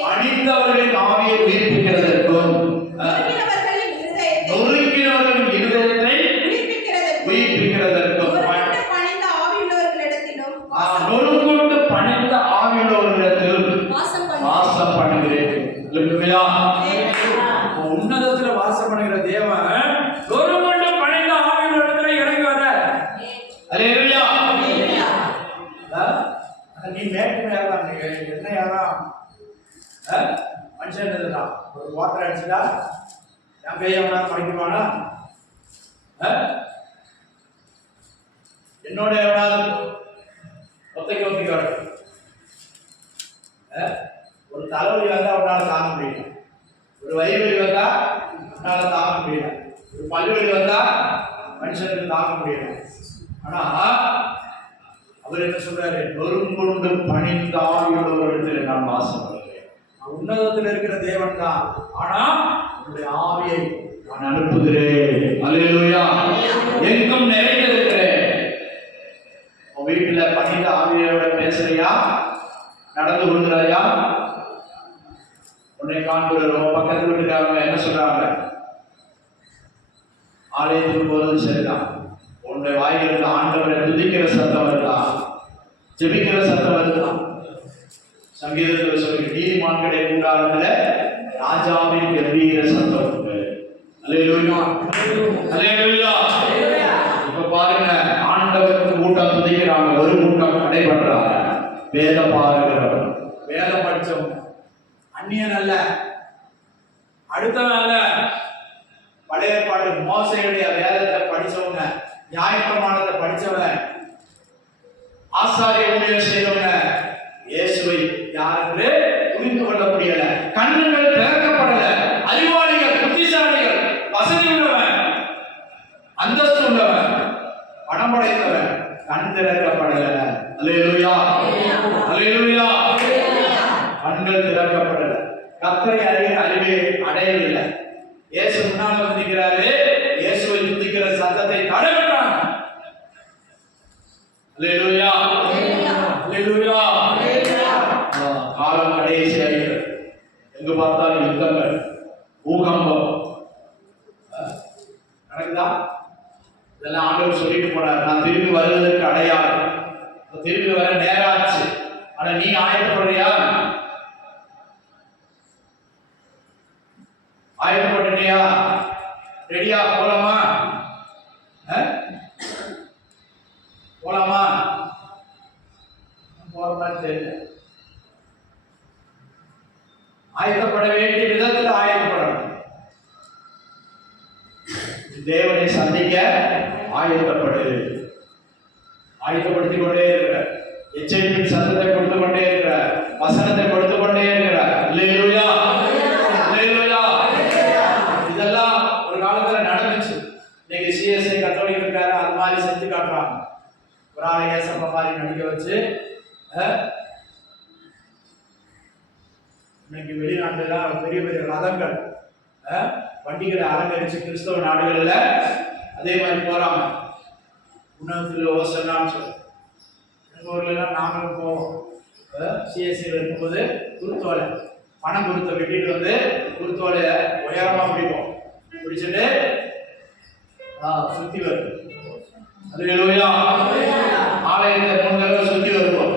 பணிந்தவர்களின் ஆவியை உயிர்ப்பிக்கிறதற்கும் நொறுக்கினவர்களின் இருதயத்தை உயிர்ப்பிக்கிறதற்கும் நொறுங்கொண்டு பணிந்த ஆவியுள்ளவர்களிடத்தில் வாசம் பண்ணுகிறேன். உன்னதத்துல வாசம் பண்ணுகிற தேவன் நொறுங்கொண்டு பணிந்த ஆவியுள்ளவர்களிடத்துல இறங்கி வர. அல்லேலூயா. நீ மேற்கு மேலாம் என்ன யாரா மனுஷன் இதுதான் ஒரு வாட்டர் அடிச்சுட்டா என் கையை படிக்குவானா? என்னோட எவனாவது ஒத்தைக்கு வரட்டும். ஒரு தலைவலி வந்தா அவனால தாங்க முடியல, ஒரு வயிறு வந்தா அவனால தாங்க முடியல, ஒரு பல்வலி வந்தா மனுஷனுக்கு தாங்க முடியல. ஆனா அவர் என்ன சொல்றாரு? நொறுங்கொண்டு பணிந்த ஆவியுள்ளவரிடத்தில் நான் வாசம் பண்ணுகிறேன். உன்னதத்தில் இருக்கிற தேவன் தான், ஆனா உன்னுடைய ஆவியை நான் அனுப்புகிறேன். அல்லேலூயா. எங்கும் நிறைந்து இருக்கிறேன். உன் வீட்டுல பணிந்த ஆவியோட பேசுறியா? நடந்து கொள்கிறாயா? உன்னை காண்கிறோம். பக்கத்து வீட்டுக்காரங்க என்ன சொல்றாங்க? ஆலயத்துக்கு போறது சரிதான், உன்னுடைய வாயிலிருந்து ஆண்டவரை துதிக்கிற சத்தம் வருதான், ஜெபிக்கிற சத்தம் வருதான். சங்கீதத்தில் சொல்லி நீதிமான்களுடைய கூடாரத்துல ராஜாவின் கம்பீர சத்தம் உண்டு. அல்லேலூயா. அல்லேலூயா. இப்ப பாருங்க, ஆண்டவருக்கு கூட்டம் துதிக்கிறாங்க, ஒரு கூட்டம் நடைபெறாங்க. வேத பாருகிறவன், வேத படிச்சவன், அந்நியன் அல்ல, அடுத்தவன் அல்ல. பழைய ஏற்பாடு மோசேயுடைய வேதத்தை படிச்சவங்க, நியாயப்பிரமாணத்தை படிச்சவன், ஆசாரிய ஊழியம் செய்தவங்க இயேசுவை யார் என்று புரிந்து கொள்ள முடியல. கண்ணுகள் திறக்கப்படல. அறிவாளிகள், புத்திசாலிகள், வசதி உள்ளவன், அந்தஸ்து உள்ளவன், பணம் படைத்தவன், கண் திறக்கப்படல. அல்லேலூயா. அல்லேலூயா. கண்கள் திறக்கப்படல. கர்த்தரை அறிகிற அறிவை அடையவில்லை. இயேசு முன்னால் வந்து நிற்கிறாரு. இயேசுவை துதிக்கிற சத்தத்தை தடைபட்டாங்க. அல்லேலூயா. அல்லேலூயா. காலம் கடைசி அடைகிறது. எங்கு பார்த்தாலும் யுத்தங்கள், பூகம்பம் நடக்குதா? இதெல்லாம் ஆண்டவர் சொல்லிட்டு போனார். நான் திரும்பி வருவதற்கு அடையாளம், திரும்பி வர நேரம் ஆச்சு. ஆனா நீ ஆயத்தப்படுறியா? ஆயத்தப்பட்டியா? ரெடியா? போலாமா? ஆயத்தப்பட வேண்டிய விதத்தில் ஆயத்தப்படணும். தேவனை சந்திக்க ஆயத்தப்படு. ஆயத்தப்படுத்திக் கொண்டே இருக்கிற, எச்சரிப்பின் சத்தத்தை கொடுத்து கொண்டே இருக்கிற, வசனத்தை கொடுத்து கொண்டே இருக்கிற. அல்லேலூயா, அல்லேலூயா. இதெல்லாம் ஒரு காலத்துல நடந்துச்சு. இன்னைக்கு சிஎஸ்ஐ கத்தோலிக்க இருக்காரு, அது மாதிரி செஞ்சு காட்டுறாங்க. ஒரு ஆளைய சம்ப மாதிரி நடிக்க வச்சு இன்னைக்கு வெளிநாட்டுல பெரிய பெரிய ரதங்கள் வண்டிகளை அலங்கரிச்சு கிறிஸ்தவ நாடுகள்ல அதே மாதிரி போறாங்க. உணவுல ஓசனான்னு சொல்லி எங்க ஊர்ல எல்லாம் நாங்களும் போவோம். சிஎஸ்சியில் இருக்கும்போது குருத்தோலை பணம் கொடுத்த வெட்டிட்டு வந்து குருத்தோலை உயரமா பிடிப்போம். பிடிச்சிட்டு சுத்தி வரும். அல்லேலூயா. ஆலயத்தை 3 தடவை சுத்தி வருவோம்.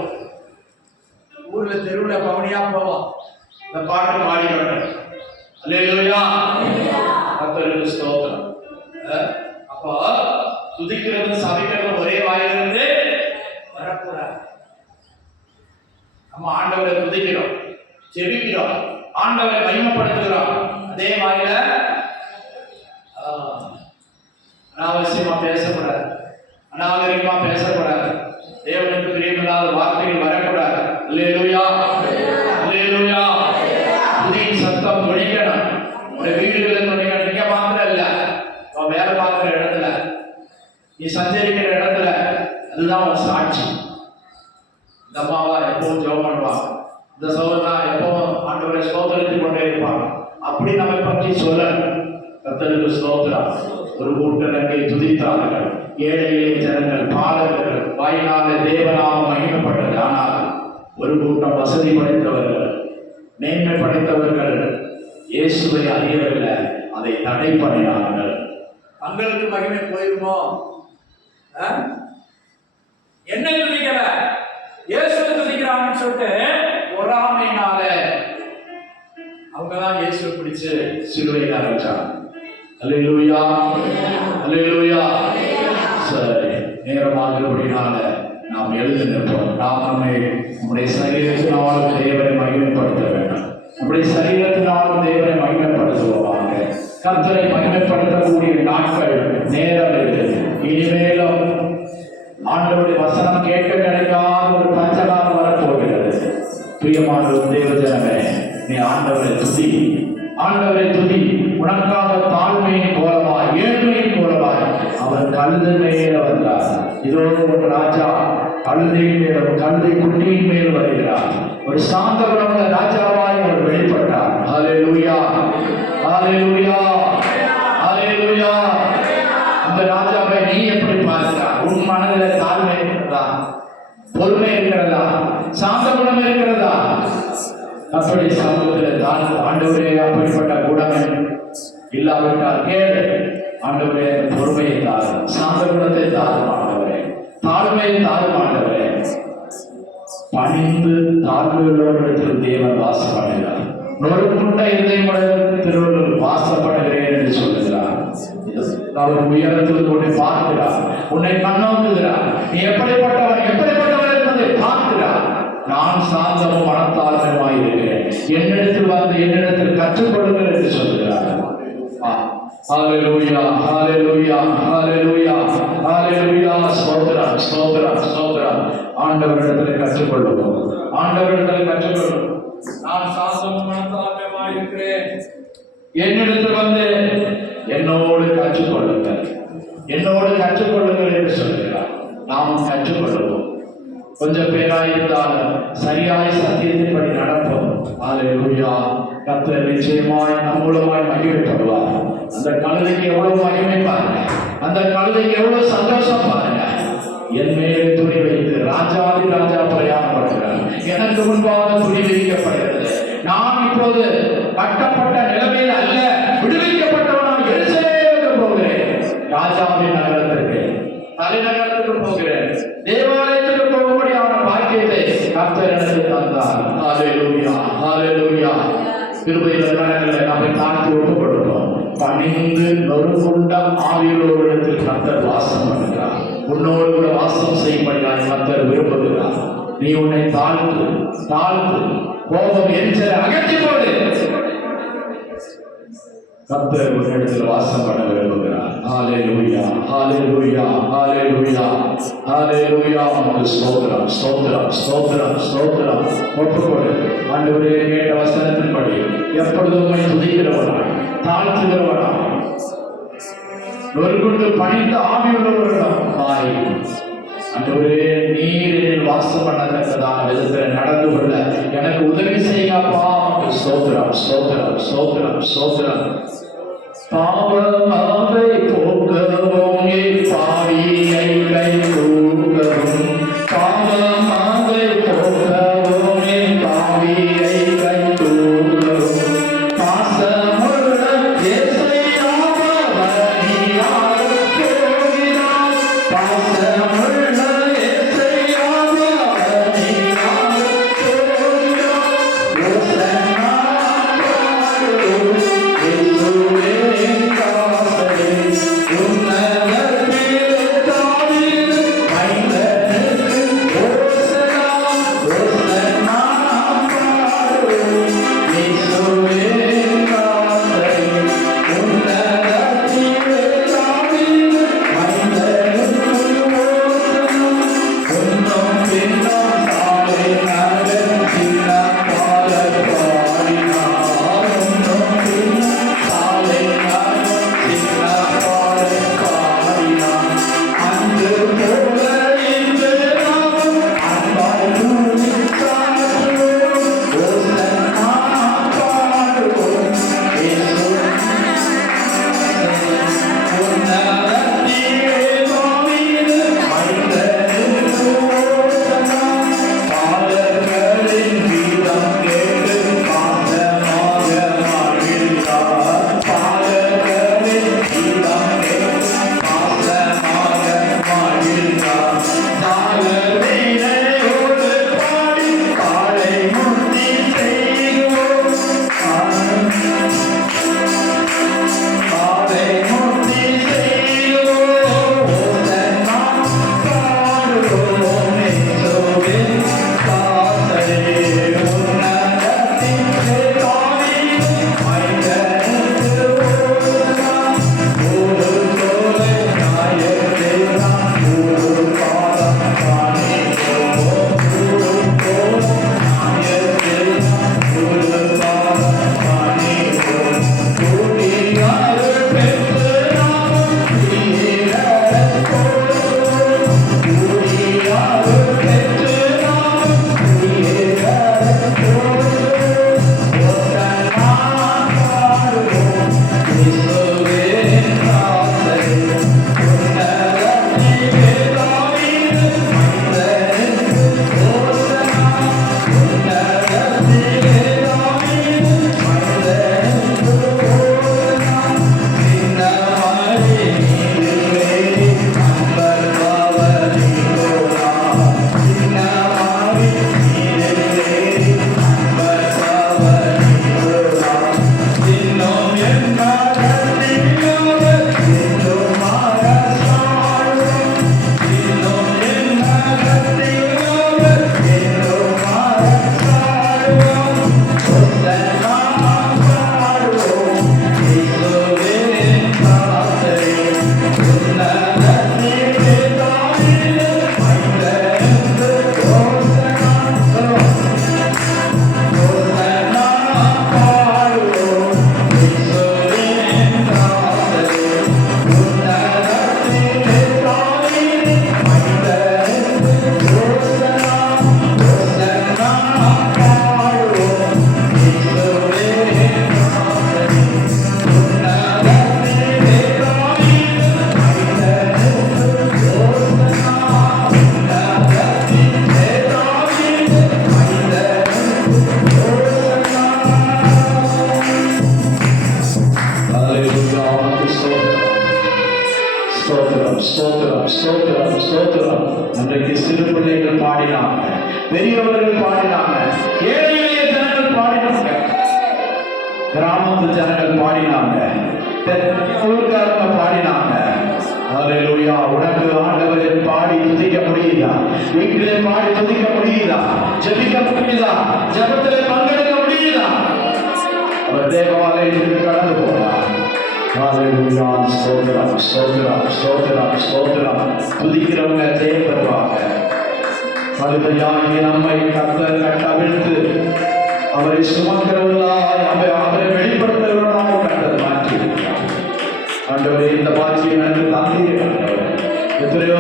ஊர்ல தெருவுல பவனியா போவோம். இந்த பாட்டு பாடிக்கிறோம். அல்லேலூயா. கர்த்தருக்கு ஸ்தோத்திரம். அப்போ துதிக்கிறது சபிக்கிறது ஒரே வாயிலிருந்து வரக்கூடாது. நம்ம ஆண்டவரை துதிக்கிறோம், ஜெபிக்கிறோம், ஆண்டவரை மகிமைப்படுத்துகிறோம். அதே வாயில அனாவசியமா பேசக்கூடாது, அநாகரிகமா பேசக்கூடாது, தேவனுக்கு பிரியமில்லாத வார்த்தைகள் வரக்கூடாது. அல்லேலூயா, அல்லேலூயா. துதியின் சத்தம் துணிக்கணும். உடைய வீடுகளில் துணிக்கணும். நீங்க மாத்திரம் இல்ல, வேலை பார்க்கிற இடத்துல, நீ சஞ்சரிக்கிற இடத்துல, அதுதான் ஒரு சாட்சி. இந்த அம்மாவா எப்பவும் ஜெபம் பண்ணுவாங்க, இந்த சோதனா எப்பவும் ஆண்டவரை ஸ்தோத்திரித்துக் கொண்டே இருப்பாங்க. அப்படி நம்மை பற்றி சொல்லணும். கர்த்தருக்கு ஸ்தோத்திரம். ஒரு கூட்டத்தை துதித்தார்கள். ஏழை எளிய ஜனங்கள், பாலகர்கள் வாயினாலே தேவனாக மகிமைப்பட்டது. ஆனால் ஒரு கூட்டம் வசதி படைத்தவர்கள், மேன்மை படைத்தவர்கள் இயேசுவை அறியவில்லை, அதை தடை பண்ணினார்கள். தங்களுக்கு மகிமை போயிருமோ? என்ன துதிக்கல, இயேசுவை துதிக்கிறாங்கன்னு சொல்லிட்டு பொறாமையினால அவங்கதான் இயேசுவை பிடிச்சு சிலுவையில் அரைச்சாங்க. அல்லேலூயா, அல்லேலூயா. சரி, நேரமாகிறபடினால நாம் எழுந்து நிற்போம். நாம் நம்முடைய சரீரத்தினாலும் தேவனை மகிமைப்படுத்த வேண்டும். நம்முடைய சரீரத்தினாலும் தேவனை மகிமைப்படுத்துவோமாக. கர்த்தரை மகிமைப்படுத்தக்கூடிய நாட்கள் நேரம் இருக்குது. இனிமேலும் ஆண்டவருடைய வசனம் கேட்க கிடைக்காத ஒரு பஞ்சகாலம் வரப்போகிறது. பிரியமான தேவஜனமே, நீ ஆண்டவரை துதி, ஆண்டவரை துதி. உனக்காக தாழ்மையின் போலவாய், ஏழ்மையின் போலவாய் அவர் கழுதை மேல வந்தார். இதோ ஒரு ராஜா கழுதையின் மேலும் கழுதை குட்டியின் மேல் வருகிறார். ஒரு சாந்த குணமுள்ள ராஜாவாய் அவர் வெளிப்பட்டார். ஹல்லேலூயா, ஹல்லேலூயா, ஹல்லேலூயா. அந்த ராஜாவை நீ எப்படி பார்க்கிறாய்? உன் மனதில் தாழ்மை இருக்கிறதா? பொறுமை இருக்கிறதா? சாந்த குணம் இருக்கிறதா? அப்படி சமூகத்தில் தான் ஆண்டவரே அப்படிப்பட்ட குணமே இல்லாவிட்டால் கேளு. ஆண்டவரே பொறுமையை தாரும், சாந்த குணத்தை தாரும் ஆண்டவரே, தாழ்மையை தாரும் ஆண்டவரே. பணிந்து தாழ்மையுள்ளவர்களிடத்தில் தேவன் வாசம் பண்ணுகிறார். நொறுங்குண்ட இதயமுடன் திருவள்ளுவர் வாசப்படுகிறேன் என்று சொல்லுகிறார். அவர் உயரத்தில் உன்னை பார்க்கிறார், உன்னை கண்ணோக்குகிறார். நீ எப்படிப்பட்டவன், எப்படிப்பட்டவன் என்பதை பார்க்கிறார். நான் சாந்தமும் மனத்தாழ்மையுமாயிருக்கிறேன், என்னிடத்தில் வந்து என்னிடத்தில் கற்றுக்கொள்ளுங்கள் என்று சொல்லுகிறார். ஹல்லேலூயா, ஹல்லேலூயா, ஹல்லேலூயா, ஹல்லேலூயா. ஸ்தோத்திரம், ஸ்தோத்திரம், ஸ்தோத்திரம். ஆண்டவரிடத்தில் கற்றுக்கொள்ளுவோம், ஆண்டவரிடத்தில் கற்றுக்கொள்ளும். நான் சாந்தமும் மனத்தாழ்மையுமாயிருக்கிறேன், என்னிடத்தில் வந்து என்னோடு கற்றுக்கொள்ளுங்கள், என்னோடு கற்றுக்கொள்ளுங்கள் என்று சொல்லுகிறார். நாம் கற்றுக்கொள்ளுவோம். கொஞ்சம் பேராயிருந்தாலும் சரியாய் சத்தியத்தின்படி நடப்போம். ஹல்லேலூயா. கர்த்தர் நிச்சயமாய் நம் மூலமாய் மகிமைப்படுவார். அந்த கழுதைக்கு எவ்வளவு மகிமை பாருங்க, அந்த கழுதைக்கு எவ்வளவு சந்தோஷம் பாருங்க. என் மேலே துணி வைத்து ராஜாதி ராஜா பிரயாணப்படுகிறார். எனக்கு முன்பாக துணி வைக்கப்படுகிறது. நான் இப்போது கட்டப்பட்ட நிலைமையில் அல்ல, விடுவிக்கப்பட்டவனாக எருசலேமுக்கு போகிறேன். ராஜாவின் நகரத்திற்கு, தலைநகரத்துக்கு போகிறேன். தேவாலயத்துக்கு போகும்படியான பாக்கியத்தை கர்த்தர் எனக்கு தந்தார். ஹல்லேலூயா, ஹல்லேலூயா. கிருபையின் கரங்களை நம்மை தாழ்த்தி ஒப்புக் கொடுப்போம். பணிந்து நொறுங்குண்ட ஆவியுள்ளவரிடத்தில் கர்த்தர் வாசம் பண்ணுகிறார். உன்னோடு கூட வாசம் செய்யும்படியாக கர்த்தர் விரும்புகிறார். நீ உன்னை தாழ்த்து, தாழ்த்து, கோபம் எரிச்சலை அகற்றி போடு. கர்த்தர் ஒரு இடத்துல வாசம் பண்ண விரும்புகிறார். ஹalleluya ஹalleluya ஹalleluya ஹalleluya. உமக்கு ஸ்தோத்திரம் ஸ்தோத்திரம் ஸ்தோத்திரம் ஸ்தோத்திரம். ஒப்புக்கொடு ஆண்டவரே, கேட்ட வசனத்தின்படி எப்பொழுதும் உம்மை துதிக்கிறவனாய் தாழ்த்துகிறவனாய் நொறுங்குண்டு பணிந்த ஆவியுள்ளவர்களிடம் மாறி ஆண்டவரே, நீர் என்னில் வாசம் பண்ணத்தக்கதான விதத்தில் நடந்து கொள்ள எனக்கு உதவி செய்யப்பா. ஸ்தோத்திரம் ஸ்தோத்திரம் ஸ்தோத்திரம் ஸ்தோத்திரம். பாவமாவை போக்கவும் பாவியை கை தூக்கவும், பாவமாவை போக்கவும் பாவியை கை தூக்கவும், பாசமுள்ள இயேசுவாக நீயாய் போகிறாய், பாசமுள்ள இயேசுவாக நீயாய் போகிறாய். ஸ்தோத்திரம் ஸ்தோத்திரம் ஸ்தோத்திரம் ஸ்தோத்திரம். அன்றைக்கு சிறு பிள்ளைகள் பாடினாங்க, பெரியவர்கள் பாடினாங்க, ஏழை எளிய ஜனங்கள் பாடினாங்க, கிராமத்து ஜனங்கள் பாடினாங்க, ஊர்காரங்க பாடினாங்க. ஹல்லேலூயா. உனக்கு ஆண்டவரை பாடி துதிக்க முடியுதா? வீட்டிலே பாடி துதிக்க முடியுதா? ஜெபிக்க முடியுதா? ஜெபத்திலே பங்கெடுக்க முடியுதா? அவர் தேவாலயத்துக்கு கடந்து போனார். ஹalleluya ஸ்தோத்திரம் ஸ்தோத்திரம் ஸ்தோத்திரம் ஸ்தோத்திரம் துதிக்கிறவங்க தேவருவாங்க மனிதனாகிய நம்மை கர்த்தர் கட்டவிழ்த்து அவரை சுமக்கிறவர்களாய் அவரை வெளிப்படுத்துகிறவர்களாய் கர்த்தர் மாற்றி ஆண்டவரே இந்த பாக்கியம் எனக்கு தந்தீர் ஆண்டவரே எத்தனையோ